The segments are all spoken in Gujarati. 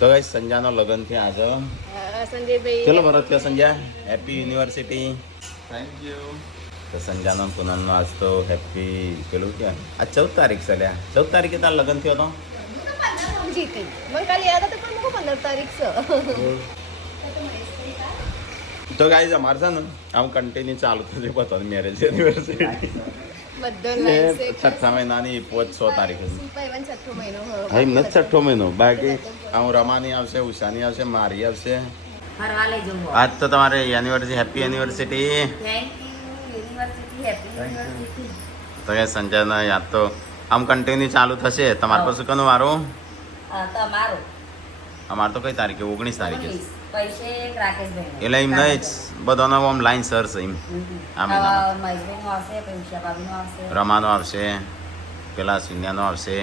તો ગાઈસ સંજાનો લગન થયા આજે સંજયભાઈ ચલો ભરત થયો Sanjay happy university thank you. તો સંજાનો પૂનમનો આજ તો હેપી પેલું કે આ 14 તારીખ છે લ્યા 14 તારીખે તાર લગન થયો તો જીતી મને કાલે યાદ હતું પણ મૂકો 15 તારીખ છે તો ગાઈસ અમારે છે ને આમ કન્ટિન્યુ ચાલુ થશે બતા મેરેજ એનિવર્સરી બધો લાઈન છે છઠ્ઠા મહિનાની 5-6 તારીખે ભાઈવન છઠ્ઠો મહિનો હા એમ નથી છઠ્ઠો મહિનો બાકી આમ રમાની આવશે ઉષાની આવશે મારી આવશે ફરવા લઈ જવું. આજ તો તમારે anniversary happy anniversary thank you university happy university. તો કે સંજયના યાદ તો આમ કન્ટિન્યુ ચાલુ થશે તમારે પાસે કનું વારું તમારું અમારે તો કઈ તારીખે 19 તારીખે પૈસે રાકેશભાઈ એટલે એમ નહીં જ બધાનો આમ લાઈન સર છે એમ આ મહિનામાં મહેશભાઈનું આવશે પછી ઉષાભાભીનું આવશે. રમાનો આવશે પેલા શૂન્યાનો આવશે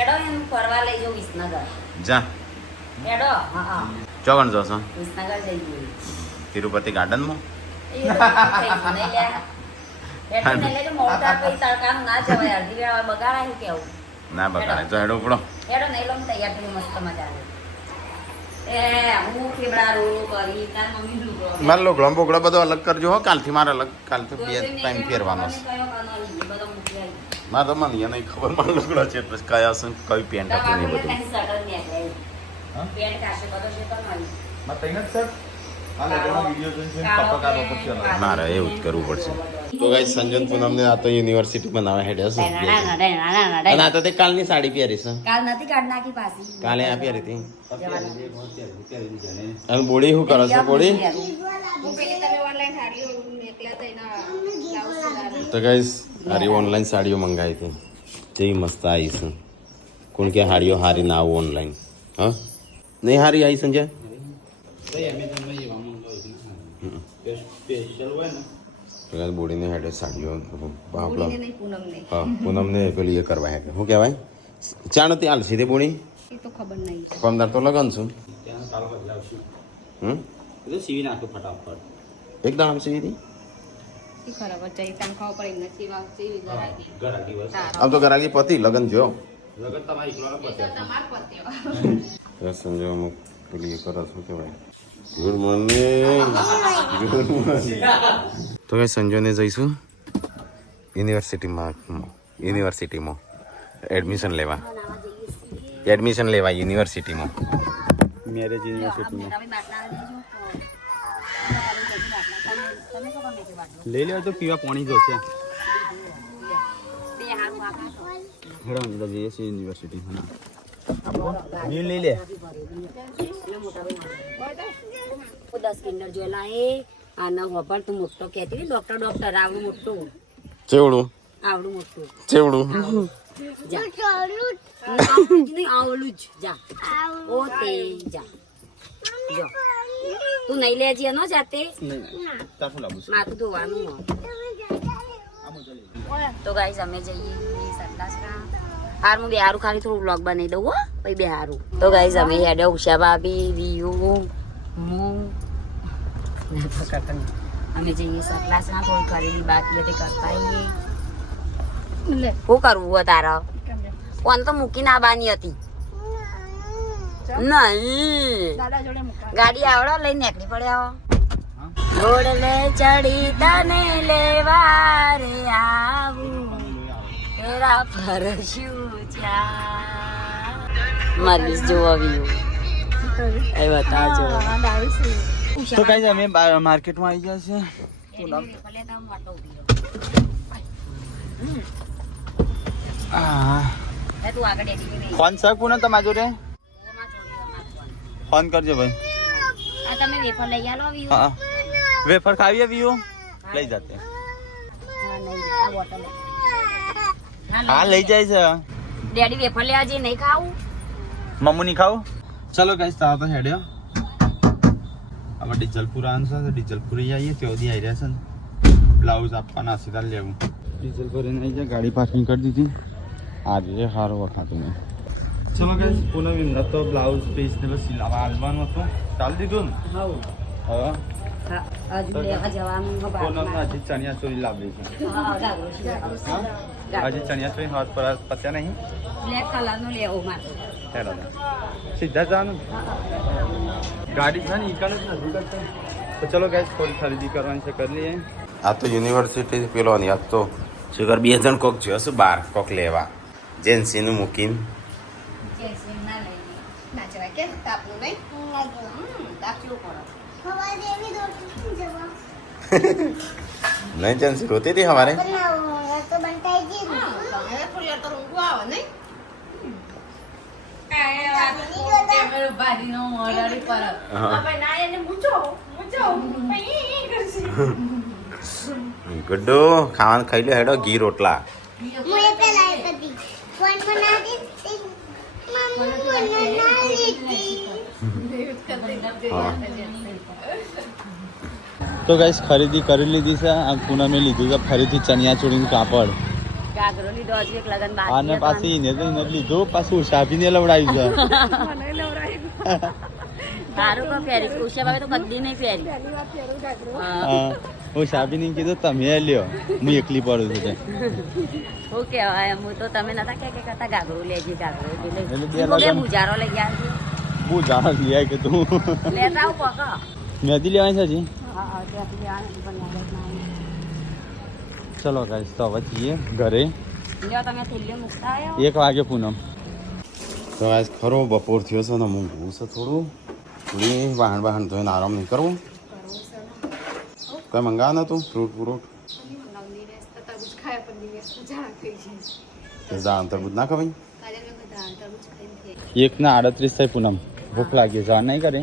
એડો એમ ફરવા લઈ જવું વિસનગર. જા એડો હા ચોગણ જશો વિસનગર જઈ ગયું. તિરુપતિ ગાર્ડનમાં એ બધું થઈ ગયું નહીં લ્યા. એટલે નહીં લેજો મોટા પછી તડકાનું ના જવાય અડધી વેળા બગાડાય કેવું. ના બગાડે તો હેડો ઉપડો એડો નહીં લો તૈયાર થઈ મસ્ત મજા આવે. એ હું ખેબડા રોલ કરી તાર મમ્મી લુગડો મારે લોગડો બોગડો બધો અલગ કરજો હો કાલથી મારે અલગ કાલથી 2 ટાઈમ ફેરવાનો છે મારે તો મને નહીં ખબર મારે લોગડો છે પછી કયા છે કઈ પેન્ટ હતું નહીં બધું મારે એવું જ કરવું પડશે તો ગાઈસ સંજન પૂનમને આ તો યુનિવર્સિટી બનાવવા હેડ્યા છે અને આ તો તે કાલની સાડી પહેરી છે કાલ નથી કાઢ નાખી પાછી કાલે આ પહેરી હતી અને બોડી શું કરે છે બોડી પેલી તમે ઓનલાઈન સાડીઓ મેકલા તો એના બ્લાઉઝ તો ગાઈસ હારી ઓનલાઈન સાડીઓ મંગાવી હતી જેવી મસ્ત આવી છે કોણ કે હાડીઓ હારી ના આવું ઓનલાઈન હા નહીં હારી આવી સંજય બોડીને હેડે સાડીઓ બાપલા નહીં પૂનમ નહીં હા પૂનમને પેલી એ કરવા હેડે શું કહેવાય ચાણ તે હાલ સીધે બોડી એ તો ખબર નહીં 15 તો લગન છું સીવી નાખો ફટાફટ. એકદમ આમ સીધી એ ખરાબ જઈ તાન ખાવ પડે નથી વાગતી વિચારાતી ગરાકી બસ. આમ તો ગરાગી પતિ લગન જો લગન તમારી એકલા પત્યા. તમાર પત્યો સંજય અમુક પેલી એ કરે શું કહેવાય ગુડ મોર્નિંગ ગુડ મોર્નિંગ તો કઈ સંજયને જઈશું યુનિવર્સિટીમાં એડમિશન લેવા યુનિવર્સિટીમાં મેરેજ યુનિવર્સિટીમાં લઈ લેવા તો પીવા પાણી જોશે. હેડો અંદર જઈએ છીએ યુનિવર્સિટી. બિલ લઈ લે. 10 કિન્ડર જોયેલા એ આના વપર તું મોટો કહેતી ડોક્ટર આવડું મોટું ચેવડું જા આવડું જ જા ઓ તે જા જો તું નહીં લેજી એનો જાતે માથું ધોવાનું તો ગાઈસ અમે જઈએ સંડાસના હાર હું બે હારું ખાલી થોડું વ્લોગ બનાવી દઉં હો પછી બે હારું તો ગાઈસ અમે હેડે ઉષા ભાભી રીયુ હું અમે જઈએ સકલાસના થોડી ખરીદી બાકી હતી કરતા આવીએ શું કરવું હોય તારા કોણ તો મૂકીને આવવાની હતી નહીં ગાડી આવડો લઈને નીકળી પડ્યા ઘોડલે ચડી તને લેવા રે આવું તેરા ફરશું મારી જોવા વ્યુ એ બતા જો તો કઈ અમે માર્કેટમાં આવી ગયા છે. ફોન સર પૂનમ તમારા જોડે ફોન કરજો ભાઈ. તમે વેફર લઈ આલો વ્યુ હા વેફર ખાવીએ વ્યુ લઈ જાતે. હા લઈ જાય છે. ડેડી વેફર લેવા જઈએ નહીં ખાવું મમ્મુ ની ખાવ. ચલો ગાઈસ તા તો હેડ્યો હવે ડીઝલપુર આનશે તો ડીઝલપુર જઈએ ત્યાંથી આવી રહ્યા છે ને બ્લાઉઝ આપવાના સીધા લેવું. ડીઝલ ભરીને આવી જાય ગાડી પાર્કિંગ કરી દીધી. આજે સારો વખાતું મેં. ચલો ગાઈસ પૂનમ એમના તો બ્લાઉઝ પીસ ને બસ સિલાવા આલવાનું હતું ચાલ દીધું ને. હા હજુ લેવા જવાનું પૂનમ હજી ચણિયા ચોરી લાવી છે. હજી ચણિયા ચોરી હાથ પર પત્યા નહીં. બ્લેક કલર નો લેવો મારે હેડો સીધા જવાનું ગાડી છે ને ઈકાને જ નથી કરતા તો ચલો ગાઈસ થોડી ખરીદી કરવાની છે કરી લઈએ આ તો યુનિવર્સિટી પેલો નહીં આ તો શુગર 2 જણ કોક જશે બહાર કોક લેવા જેન્સીનું મૂકીને ના જવાય કે તાપનું નહીં તાપ કેવું પડે નહીં જેન્સી રોતી હતી હવારે તમે થોડી વાર તો ઊંઘું આવે નહીં ગુડ્ડુ ખાવાનું ખાઈ લે હેડો ઘી રોટલા તો ગાઈસ ખરીદી કરી લીધી છે આ પૂનમે લીધું છે ફરીથી ચણિયા ચોળીનું કાપડ ગાગરો લીધો હજી એક લગન આને બાકી પાછી એને તો એને લીધું પાછું શાભીને લવડાવ્યું છે તારું કો પહેરી ઉષા ભાવે તો કદી નહીં પહેરી હા હું શાભીને કીધું તમે લ્યો હું એકલી પડું છું તે શું કહેવાય હું તો તમે નતા કે કરતા ગાગરો લેજે ગાગરો એટલે બે એટલે લગન બુજારો લઈ ગયા છે બહુ જાણ લે કે તું લેતા આવું પકા મહેંદી લેવાની છે હજી હા ત્યાંથી લેવાનું પણ યાદ જ ના આવ્યું. ચલો ગાઈસ તો હવે જઈએ ઘરે લ્યો તમે થેલીઓ મૂકતા આવ્યો 1 વાગે પૂનમ તો આજ ખરો બપોર થયો છે ને ઊંઘવું છે થોડું એ વાહન ધોઈને આરામ નહીં કરવું કઈ મંગાવ નતું ફ્રૂટ ફ્રૂટ તરબૂચ ખાયા પણ દિવસ ઝાડા થઈ જાય જાણ તરબૂચ ના ખવાય આજે મેં બધા તરબૂચ ખાઈને 1:38 થાય પૂનમ ભૂખ લાગી જવા નહીં કરે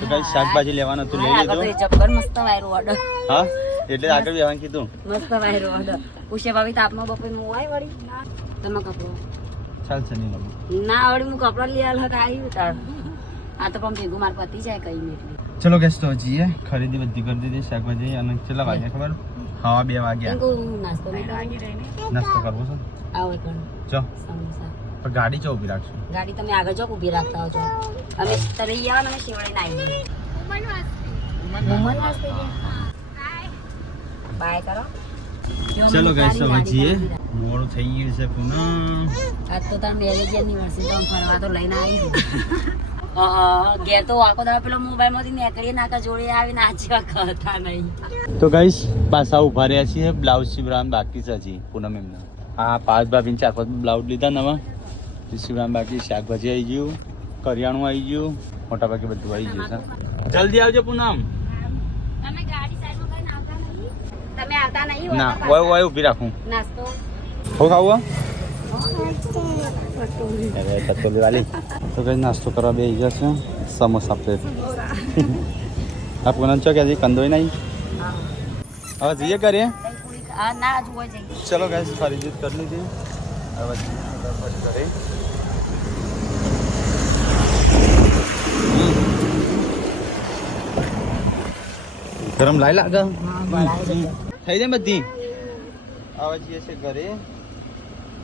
તો ગાઈસ શાકભાજી લેવાનું હતું લઈ આગળ તો લેજો એ જબ્બર મસ્ત વાયરો ઓર્ડર હા એટલે આગળ બેવાનું કીધું મસ્ત વાયરો ઓર્ડર ઉષા ભાભી તાપમાં બપોર હું આવી વળી તમે કપડો ચાલશે નહીં લઉં ના વળી હું કપડા લઈ આલ આવી તાર આ તો પણ ભેગું માર પતી જાય કઈ નહીં ચલો ગેસ તો જઈએ ખરીદી બધી કરી દીધી શાકભાજી અને કેટલા વાગ્યા ખબર હા 2 વાગ્યા નાસ્તો નહીં નાસ્તો કરવો છે આવો કણ ચો સમોસા પણ ગાડી ચો ઊભી રાખશું ગાડી તમે આગળ જો ઊભી રાખતા હોજો અમે તરી ગયા અને શિવડે આવી મુમન વાસ્તે બાય કરો ચલો ગાઈસ હવે જઈએ મોડું થઈ ગયું છે પૂનમ આજ તો તાર મેરેજ એનિવર્સરી તો ફરવા તો લઈને આવી ઘેર તો આખો દાડો પેલો મોબાઈલ માંથી નીકળી નાકા જોડે આવીને આજીવા કરતા નહીં તો ગાઈસ પાછા ઉભા રહ્યા છીએ બ્લાઉઝ સીવડાવવાનું બાકી છે હજી પૂનમ એમના હા 5 ભાભીને 4-5 બ્લાઉઝ લીધા નવા સીવડાવવાનું બાકી શાકભાજી આવી ગયું કરિયાણું આવી ગયું મોટા ભાગે બધું આવી ગયું છે જલ્દી આવજો પૂનમ તમે ગાડી સાઈડમાં કરીને આવતા નહીં તમે આવતા નહીં ના ઓય ઊભી રાખું નાસ્તો હો ખાવું અરે તત્તોલી વાલી તો કઈ નાસ્તો કરવા બે જશે સમોસા પ્લેટ આ પૂનમ છો કે હજી કંદોય નહીં હવે જઈએ કરીએ ના જોવા જઈએ ચલો ગાઈસ ખરીદી કરી લીધી હવે ઘરે ગરમ લાઈ લાગે થઈ જાય બધી હવે જઈએ છે ઘરે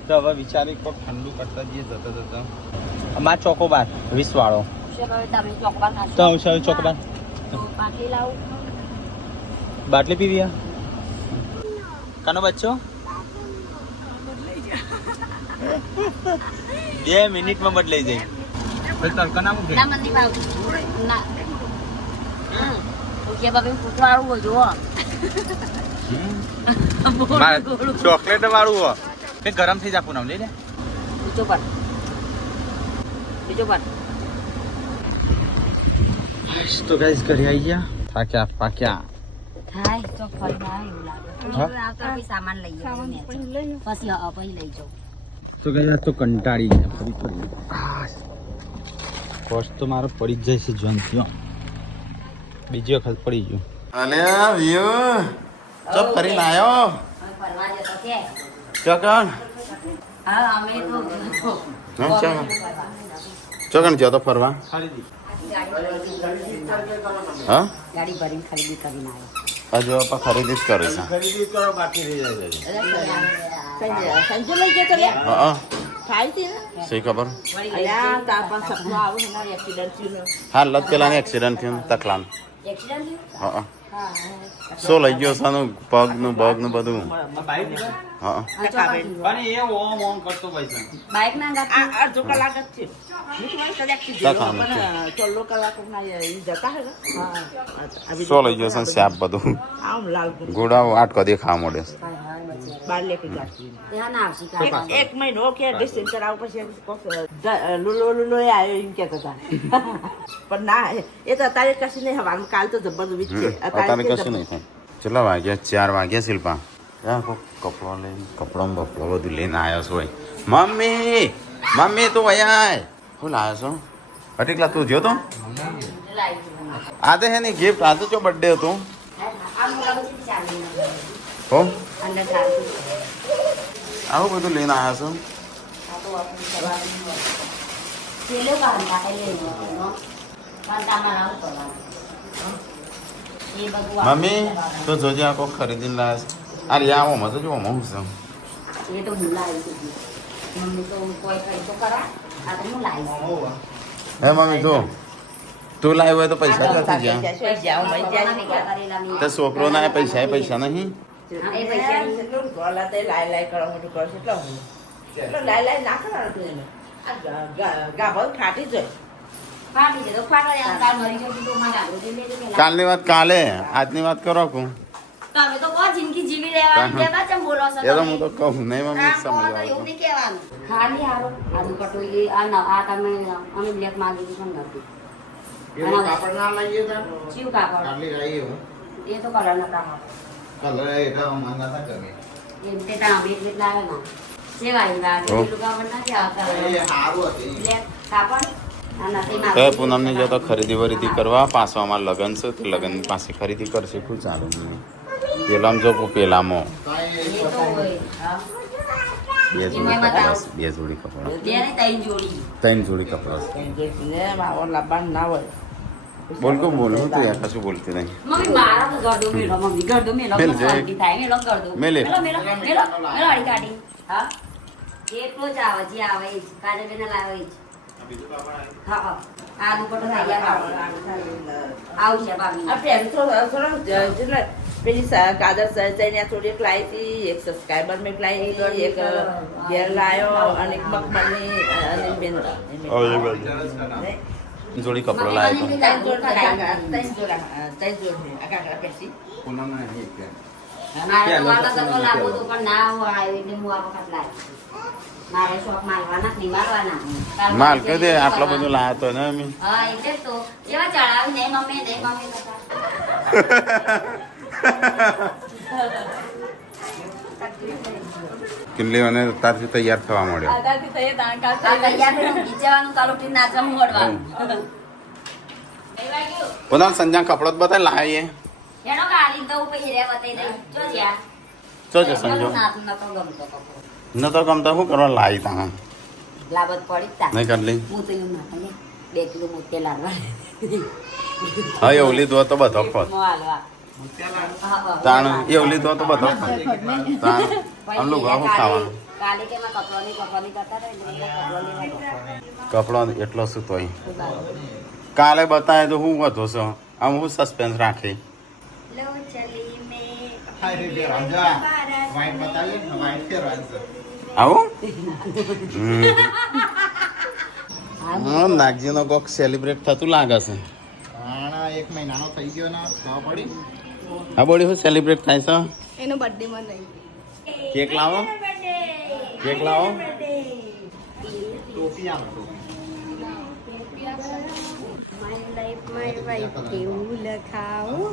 તો હવે વિચારી કોક ઠંડુ કરતા જઈએ જતા જતા અમાર ચોકોબાર 20 વાળો તમે ચોકબાર નાસ્તો તો હું ચોકોબાર પાટલી લાવું બાટલી પીવી કાનો બચ્ચો 2 મિનિટમાં બદલાઈ જાય પછી તડકા ના મૂકે ના મને નહીં ભાવતું ના કે બાબે ફૂટવાળું હોય જો ચોકલેટ વાળું હો તે ગરમ થઈ જા પૂનમ લઈ લે બીજો પર તો ગાઈસ ઘરે આવી ગયા થાક્યા પાક્યા થાય તો ફરી ના એવું લાગે હા? આવતા પછી સામાન લઈ જાવ પછી લઈ જાવ તો ગયા તો કંટાળી ગયા ફરી કોસ્ટ તો મારો પડી જ જાય છે જોન થયો બીજી વખત પડી ગયો અલે વ્યુ ચો ફરીને આવ્યો ફરવા જતો કે ચોકણ હા અમે તો ચોકણ ગયો તો ફરવા ખરીદી હા ગાડી ભરીને ખરીદી કરીને આવ્યો હજુ આપણે ખરીદી જ કરી છે ખરીદી કરો બાકી રહી જાય સંજુ લઈ જતો લે હા થાય છે શી ખબર અલ્યા તાર પણ સપનો આવું ને એક્સિડન્ટ થયું હા લત પેલાને એક્સિડન્ટ થયું તકલાન એક્સિડન્ટ હા શું લઈ ગયો સાનું પગનું બગનું બધું બાઈક હા પણ એ ઓમ ઓમ કરતો પૈસા બાઈક ના ગાત આ અડધો કલાક જ છે મીઠું મારી કદાચ કીધેલું, કામ પણ ચોલ્લો કલાકમાં એ જતા હે ને? હા શું લઈ જશે શાપ બધું આમ લાલપુર ગોળા આટકો દેખાવા મળે બાર લેકે જાતી ત્યાં ના આવશે કાકા એક મહિનો કે ડિસ્ટન્સ આવ પછી કોક લુલો લુલો એ આવ્યો એમ કહેતા હતા પણ ના એ તો અત્યારે કશું નહીં હવાનું કાલ તો જબરદસ્ત વીજ છે અત્યારે કશું નહીં થાય કેટલા વાગ્યા 4 વાગ્યા શિલ્પા કપડો લઈને કપડો બપડો બધું લઈને આવ્યો છો મમ્મી મમ્મી તું અહીંયા શું લાવ્યો છો અટીકલા તું જો તો આ તો હે ને ગિફ્ટ આ તો જો બર્થડે હતો હો અંદર ચાલતું આવું બધું લઈને આવ્યા છો પેલો કાંતા કઈ લેવાનો કાંતામાં આવું કરવાનું એ બધું મમ્મી તો જોજે આ કોઈ ખરીદીને લાવ્યા છે અરે આવો તો જો હું છે એ તો હું લાવી દીધી મમ્મી તો કોઈ કઈ તો કરા આ તો હું લાવી હે મમ્મી જો તું લાવ્યો હોય તો પૈસા ક્યાંથી જ્યાં તો છોકરો ના પૈસા નહીં એ પૈસા લાય કરવા મોટું કરશે એટલે હું લાય ના કરવાનું એને ગાભલ ફાટી જાય ફાટી જાય તો ફાટી જાય કાલ મરી જશે તો મારા આગળ લેજો કે કાલની વાત કાલે આજની વાત કરો કું તમે તો કોઈ જિંદગી જીવી લેવાની કેવા ચમ બોલો છો એ તો હું તો કહું નહીં મમ્મી એવું સમજાવ નહીં કહેવાનું ખાલી હારો આદુ કટોઈ આ ના આ તમે અમે બ્લેક માંગી દીધું પણ નથી કાપડ ના લઈએ તા ચીવ કાપડ કાલી લાવી એ તો કલર નતા કલર এটা માંગા તા કરે એમ તે તા બે એટલે લાવે ના સેવાઈ વાત હો. પેલું કાપડ નથી આવતા સારું હતી બ્લેક કાપડ આ નથી તો માંગી પૂનમને જો તો ખરીદી વરીદી કરવા પાછો અમારે લગન છે તો લગન પાસે ખરીદી કરશે શું ચાલુ પેલામ જો પેલામાં એ તો હોય હા બે જોડી કપડા બે જોડી કપડા બે ને ત્રણ જોડી 3 જોડી કપડા ને માવો લાવવાનું ના હોય બોલ કો બોલ હું તું યાર કશું બોલતી નહીં મમ્મી મારા તો ગરદો મેલો મમ્મી ગરદો મેલો મેલ જે. શાંતિ થાય મેલો ગરદો મેલે. મેલો વાળી કાઢી હા એટલો જ આવે જે આવે એ જ કાજે બેને લાવે એ જ હા હા આ દુપટ્ટો તૈયાર આવશે ભાભી આ પેલું થોડો જેટલે પેલી કાદર સહેજને થોડી એક લાવી હતી એક સબસ્ક્રાઈબર મેં લાવી હતી એક ઘેર લાવ્યો અને એક મખમલની અને બેન જોડી કપડો લાવ્યો તો ત્રણ જોડા આકાંક્ષા પેસી પૂનમને નહીં મારે તો વાળા તો લાગુ તો પણ ના હોય એટલે હું આ વખત લાવી મારે શોખ મારવાના નહીં મારવાના માલ કે દે આટલો બધો લાવ્યો તો ને અમે હા એટલે જ તો એવા ચડાવી નહીં મમ્મી કરતા કિલ્લી અને તારથી તૈયાર થવા મળ્યો આ તૈયાર થઈને ગીચવાનું ચાલુ કરીને નાચવા મોડવાનું પૂનમ સંજા કપડો જ બતાય લાવીએ એનો કાલી દઉં પછી રે બતાઈ દઈ જો જ્યાં ચો જો સંજો નાતું નતો ગમતો કપડો ન તો ગમતા શું કરવા લાવી તા લાબત પડી તા નહીં કરલી હું તો એવું ના કરે 2 કિલો મોતે લાવવા હા એવું લીધું તો બધો ખોટ હાલવા તાણ એવું લીધું તો બધો ખોટ તાણ આમલું ઘણું ખાવાનું કાલે કે માં કપડોની કરતા રહે એટલે કપડો લેવાનો કપડો એટલો શું તોય કાલે બતાવે તો હું વધુ છું આમ હું સસ્પેન્સ રાખી લો ચલી મે આવું નાગજી નો કોક સેલિબ્રેટ થતું લાગે છે એક મહિનાનો થઈ ગયો ને પડી હા બોડી શું સેલિબ્રેટ થાય છે એનો બર્થડે માં નહીં કેક લાવો કેક લાવો ટોપી આમ માય લાઈફ માય વાઈફ કેવું લખાવું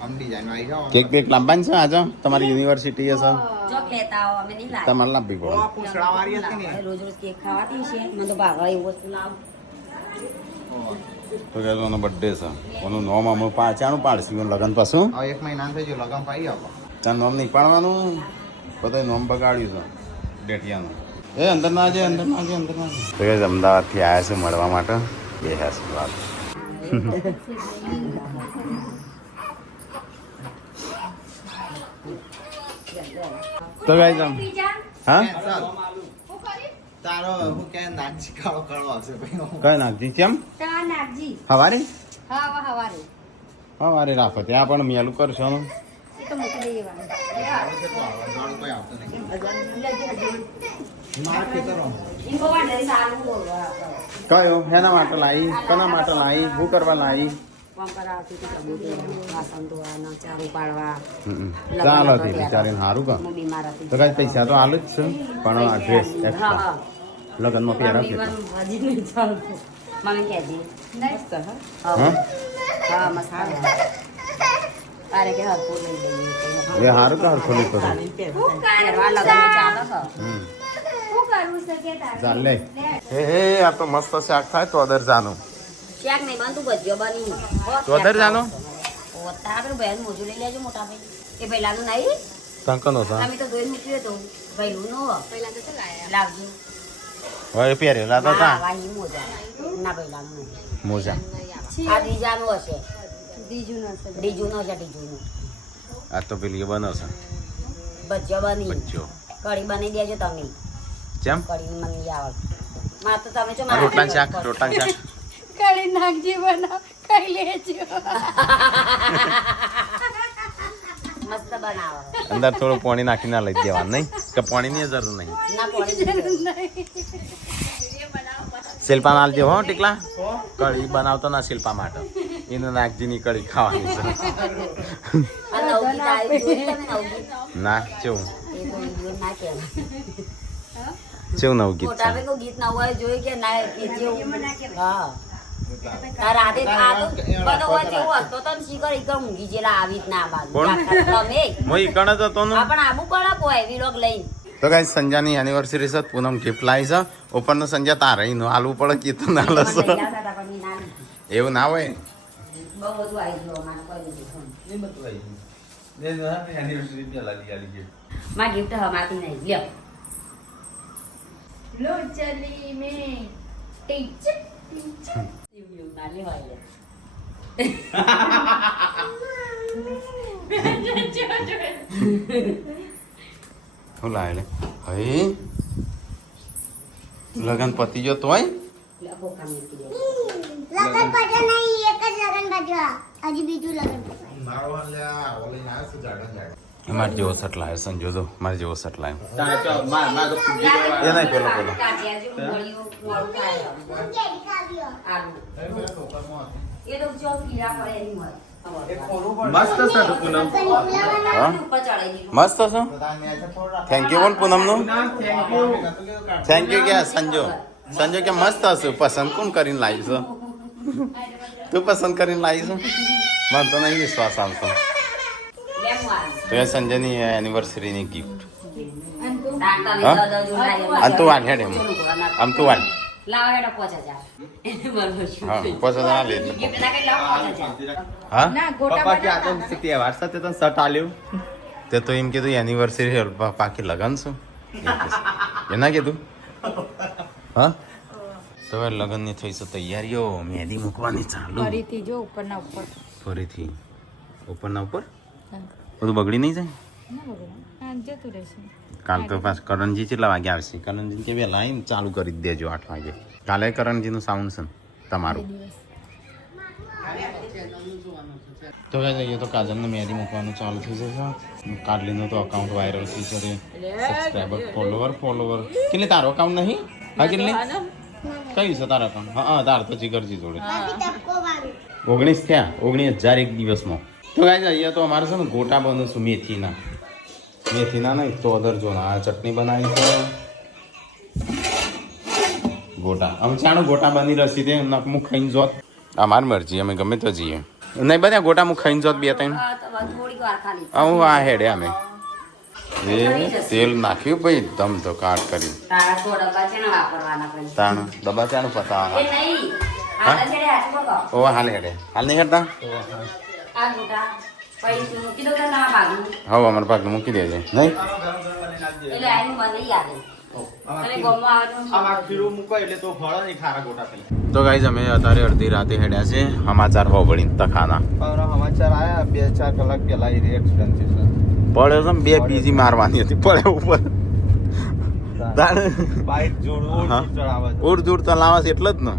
આમ ડિઝાઇન આવી જાવ કેક બેક લાવવાની છે આજે તમારી યુનિવર્સિટી હશે જો કહેતા હો અમે નહીં લાવી તમારે લાવવી પડે પૂછડા વાળી હતી ને રોજ રોજ કેક ખાવાતી છે મને તો ભાવે એવું વસ્તુ લાવ તો કે એનો બર્થડે છે એનું નોમ અમે પાછાનું પાડશું લગન પાછું હવે એક મહિના થઈ ગયો લગન પાઈ આવો ત્યાં નોમ નહીં પાડવાનું બધું નોમ બગાડ્યું છે ડેટિયાનું એ અંદર ના છે અંદર ના છે અંદર ના છે તો કે અમદાવાદથી આવ્યા છે મળવા માટે બે છે વાત તો ગાઈ તમ હા તારો હું કે નાચી કાળો કાળો આવશે ભાઈ કઈ નાખજી કેમ તા નાગજી હવારે હા હવારે હવારે રાખો ત્યાં પણ મેલું કરશો એ તો મૂકી દેવાનું કોઈ આવતો નહીં ઇન્કો માટે સારું કયો હેના માટે લાવી કના માટે લાવી શું કરવા લાવી પંપર આવતી હતી કબૂતર વાસણ ધોવાના ચારું પાડવા ચાલો તે બિચારીને સારું કા હું બીમાર હતી તો કાંઈ પૈસા તો આલું જ છે પણ આ ડ્રેસ એક્સ્ટ્રા લગ્નમાં પહેરા છે હજી નહીં ચાલતું મને કહેજે મસ્ત હા હા હા મસ્ત તારે કે હરખું લઈ લઈએ એ સારું તો હરખું નહીં કરું પહેરવા લગન ચાલે છે ચાલે હે આ તો મસ્ત શાક થાય તો અદર જાનું શાક નહીં બનતું ભજીયો બની ચોદર જાનો આપણે બહેન મોજું લઈ લેજો મોટા ભાઈ એ પહેલાનું નહીં કંકનો છે અમે તો ધોઈ મૂક્યું હતું પહેલું નો પહેલા તો લાવજો હવે પહેરેલા તો તા વાહી મોજા ના પહેલાનું નહીં મોજા આ ડીજાનું હશે ડીજુનું હશે ડીજુનું આ તો પેલી બનો છે ભજીયો બની બચ્ચો કઢી બની દેજો તમે ચમ કઢી મને આવડ માં તો તમે જો આ રોટલા શાક કઢી નાખજી બનાવ ખાઈ લેજો મસ્ત બનાવો અંદર થોડું પાણી નાખીને લઈ દેવાનું નહીં કે પાણીની જરૂર નહીં ના પાણી શિલ્પા નાલ જે હો ટીકલા કઢી બનાવતો ના શિલ્પા માટે એને નાખજીની કઢી ખાવાની છે આ નવગીત આવી જોઈ તમે નવગીત ના કેવું એ તો વિડિયો ના કે કેવું નવું ગીત મોટા છે ભાઈ કો ગીત ના હોય જોઈ કે ના કે જેવું હા આ રાતે આ તો બધો હોય જેવું હતો તો શીખર એક ઊંઘી જેલા આવી જ ના બાજુ કોણ? તમે મોઈ કણ જ હતો નું આપણ આબુ કળા કોઈ વિલોગ લઈને તો ગાઈસ સંજાની એનિવર્સરી છે પૂનમ ગિફ્ટ લાવી છે ઉપરનો સંજા તારે નું આલવું પડે કીધું ના લસ એવું ના હોય બહુ બધું આવી ગયું મારે કોઈ દીધું માં ગિફ્ટ હમાતી નહીં લ્યો લો ચલી મે ટીચ એવું નાલી હોય લે શું લાવે લે હઈ લગન પતી ગયો તોય લે બોકા મૂકી દે લગન પતે નહીં એક જ લગન બાજવા હજી બીજું લગન મારે જેવો શર્ટ લાવ્યો સંજો જો મારે જેવો શર્ટ લાવ્યો એ નહીં પેલો પેલો કાઢ્યા જો મળ્યું મોડું થાય આલુ એ તો જો કીડા પડે એની હોય મસ્ત છે તો પૂનમ હા ઉપર ચડાઈ દીધું મસ્ત છે થેન્ક યુ બોલ પૂનમનું થેન્ક યુ કે સંજો સંજો કે મસ્ત હશે પસંદ કોણ કરીને લાવી છે તું પસંદ કરીને લાવી છે મને તો નહીં વિશ્વાસ આવતો લે હું આલું તો એ સંજયની એનિવર્સરીની ગિફ્ટ ડાક્ટર હા? ને દાદા જોડે આમ તું વાળ હેડ એમ આમ તું વાળ લાવો હેડો 5000 એને મળો છું હા પછી ના લે ગિફ્ટ ના કઈ લાવો 5000 હા ના ગોટા પપ્પા કે આ તો તહેવાર સાથે તો શર્ટ આલ્યું તે તો એમ કીધું એનિવર્સરી પાકી લગન છું એ ના કીધું હા તો હવે લગનની થઈ છે તૈયારીઓ મહેંદી મૂકવાની ચાલુ ફરીથી જો ઉપરના ઉપર ફરીથી ઉપરના ઉપર બધું બગડી નહીં જાય હા જતું રહેશે કાલ તો પાછ કરણજી કેટલા વાગે આવશે કરણજી કે વહેલા આવીને ચાલુ કરી જ દેજો 8 વાગે કાલે કરણજીનું સાઉન્ડ છે ને તમારું તો જઈએ તો કાજલને મહેંદી મૂકવાનું ચાલુ થઈ જશે કાડલીનું તો અકાઉન્ટ વાયરલ થઈ છે સબસ્ક્રાઈબર ફોલોવર કેટલી તારો અકાઉન્ટ નહીં હા કેટલી કયું છે તારા અકાઉન્ટ હા તાર તો જીગરજી જોડે 19 થયા 19,000 એક દિવસમાં તો ગાય અહીંયા તો અમારે છે ને ગોટા બનું છું મેથીના નહીં તો અદર જો આ ચટણી બનાવી છે ગોટા અમે ચાણું ગોટા બની રસી તે નકમું ખાઈને જોત અમારી મરજી અમે ગમે તો જઈએ નહીં બધા ગોટા મું ખાઈને જોત 2-3 થોડીક વાર ખાલી હું આ હેડે અમે એ તેલ નાખ્યું ભાઈ દમ તો કાટ કરી તારા સો ડબ્બા છે ને વાપરવાના પછી તાણ દબા ચાનું પતાવવાના એ નહીં આ છેડે હાચું બકો ઓ હાલ હેડે હાલ નહીં હેડતા આ ગોટા પછી મૂકી દો ના ભાગનું હવે અમારા પાકને મૂકી દેજે નહીં એટલે આનું બંધ યાદ તમે ગમવા આવે તો આમાં ખીરું મૂકો એટલે તો ફળો નહીં ખારા ગોટા થઈ તો ગાઈઝ અમે અત્યારે અડધી રાતે હેડ્યા છે સમાચાર હોબળી તખાના પણ સમાચાર આયા 2-4 કલાક પહેલા એ એક્સિડન્ટ થયું પડ્યો છે ને બે બીજી મારવાની હતી પડે ઉપર બાઈક જોડ હા. ચડાવે ઉડ દૂર તો લાવા છે એટલે જ ને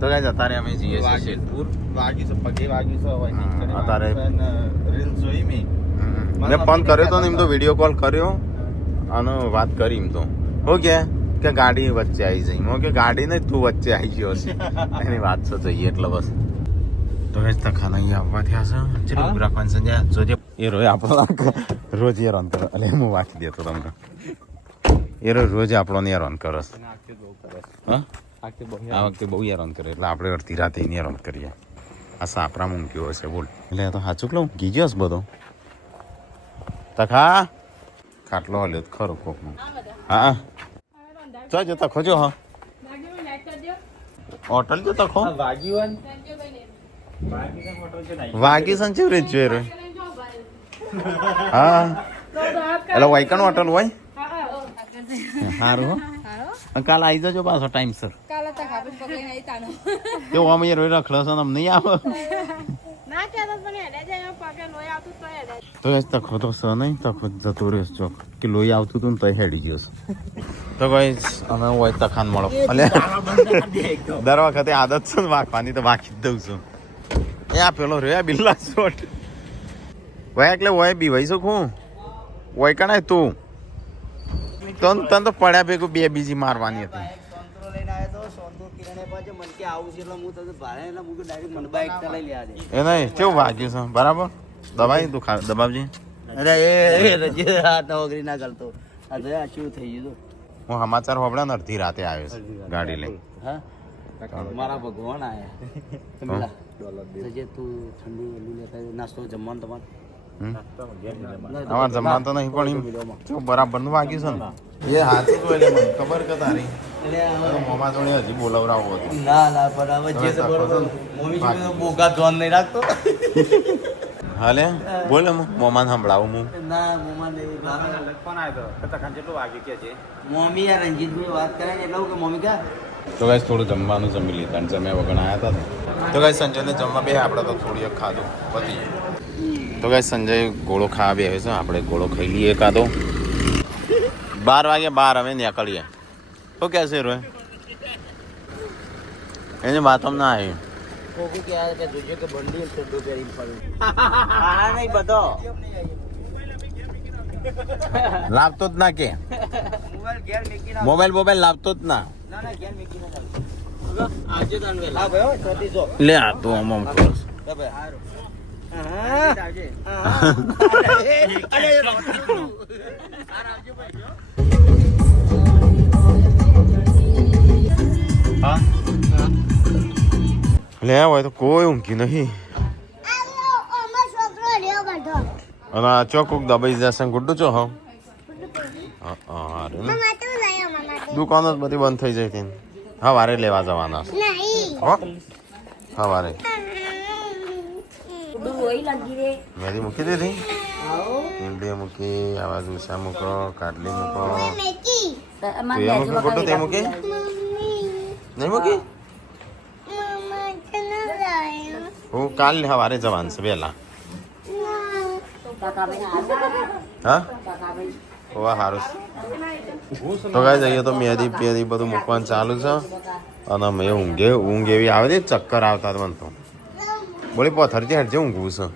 તો ગાઈઝ અત્યારે અમે જઈએ છીએ શેરપુર વાગી છે પગે વાગી છે હવે અત્યારે- રીલ્સ જોઈ મેં મેં ફોન કર્યો તો ને એમ તો વિડીયો કોલ કર્યો અને વાત કરી એમ તો હો કે ગાડી વચ્ચે આવી જઈ હું કે ગાડી ને તું વચ્ચે આવી ગયો છે એની વાત તો જઈએ એટલે બસ તો એ તખાના અહીંયા આવવા થયા છે ચલો ઉભી રાખવાનું સંજય જોજે એ રોજ આપણો રોજ એ રન કરે એટલે હું વાંચી દેતો તમને એ રોજ આપણો ને રન કરે હા આ વખતે બહુ હેરાન કરે એટલે આપણે અડધી રાતે એને હેરાન કરીએ આ સાપરા મૂક્યો હશે બોલ એટલે આ તો સાચું કહું ગીજો હશે બધો તખા ખાટલો હલ્યો તો ખરો કોકનો હા જો તખો જો હા હોટલ જો તખો વાગી સંચેવ રે જોઈ રહ્યો હા એટલે વાયકણ હોટલ હોય સારું કાલ આવી જજો પાછો ટાઈમસર તો આમ યાર રખડો છો આમ નહીં આવે તો એ તખો તો સ નહીં તખો જતો રહ્યો ચોક કે લોહી આવતું હતું ને તો હેડી ગયો તો ભાઈ અમે હોય તખાન મળો એટલે દર વખતે આદત છે ને વાંકવાની તો વાંકી જ દઉં છું એ આ પેલો રે બિલ્લા શોટ હોય એટલે હોય બી ભાઈ શકું હોય કણાય તું તને તો પડ્યા ભેગું બે બીજી મારવાની હતી એ નહીં કેવું વાગ્યું છે બરાબર દબાઈ તું દબાવજે નોકરી ના કરતો શું થઈ ગયું હું સમાચાર હોબળ્યા ને અડધી રાતે આવ્યો છું ગાડી લઈ મારા ભગવાન આયા તું ઠંડુ લેતા નાસ્તો જમવાનું તમારે અમારે જમવાનું તો નહીં પણ એમ બરાબર નું વાગ્યું છે ને એ હાથું તો એટલે મને ખબર કે તારી મોમા જોડે હજી બોલાવરાવો હતો ના પણ હવે જે મમ્મી જોડે બોકા જોન નહીં રાખતો હાલે બોલે મોમાને સંભળાવું હું ના મમ્મા નહીં ફોન આવ્યો તો તખાન જેટલું વાગ્યું કે છે મમ્મી યાર રંજીતભાઈ વાત કરે ને એટલે કે મમ્મી કા તો ગાઈસ થોડું જમવાનું જમી લીધા અને જમ્યા વગર આવ્યા હતા ને તો ગાઈસ સંજયને જમવા બે આપણે તો થોડી એક ખાધું પતી તો ગાઈસ સંજય ગોળો ખાવા બે છે આપણે ગોળો ખાઈ લઈએ કાધો 12 વાગે 12 અમે નીકળીએ તો કે છે રોય એની વાત અમને ના આવી કોકુ કે આ કે જોજો કે બંડી ટડ્ડો પહેરીને ફરું આ નહીં બધો લાવતો જ ના કે મોબાઈલ ઘેર મેકી ના મોબાઈલ લાવતો જ ના ના ઘેર મેકી ના ચાલ આજે તન વેલા હા ભાઈ છોટી જો લે આ તો આમ ખોસ ભાઈ હારો હા આવજે અરે આવજો ભાઈ હા લે હોય તો કોઈ ઊંઘી નહીં અને આ ચોકુક દબાઈ જશે ગુડ્ડુ છો હા દુકાન જ બધી બંધ થઈ જાય તેની હા વારે લેવા જવાના હા વારે મેદી મૂકી દીધી ઈંડી મૂકી આવા દુસા મૂકો કાટલી મૂકો તું એ મૂકી ગુડ્ડુ તે મૂકી નહીં મૂકી હું કાલ સવારે જવાનું છે વહેલા હા હોવા સારું તો કાંઈ જઈએ તો મેદી પેદી બધું મૂકવાનું ચાલુ છે અને મેં ઊંઘ એવી આવે છે ચક્કર આવતા મને તો બોલી પથ્થરથી હટજે ઊંઘવું છે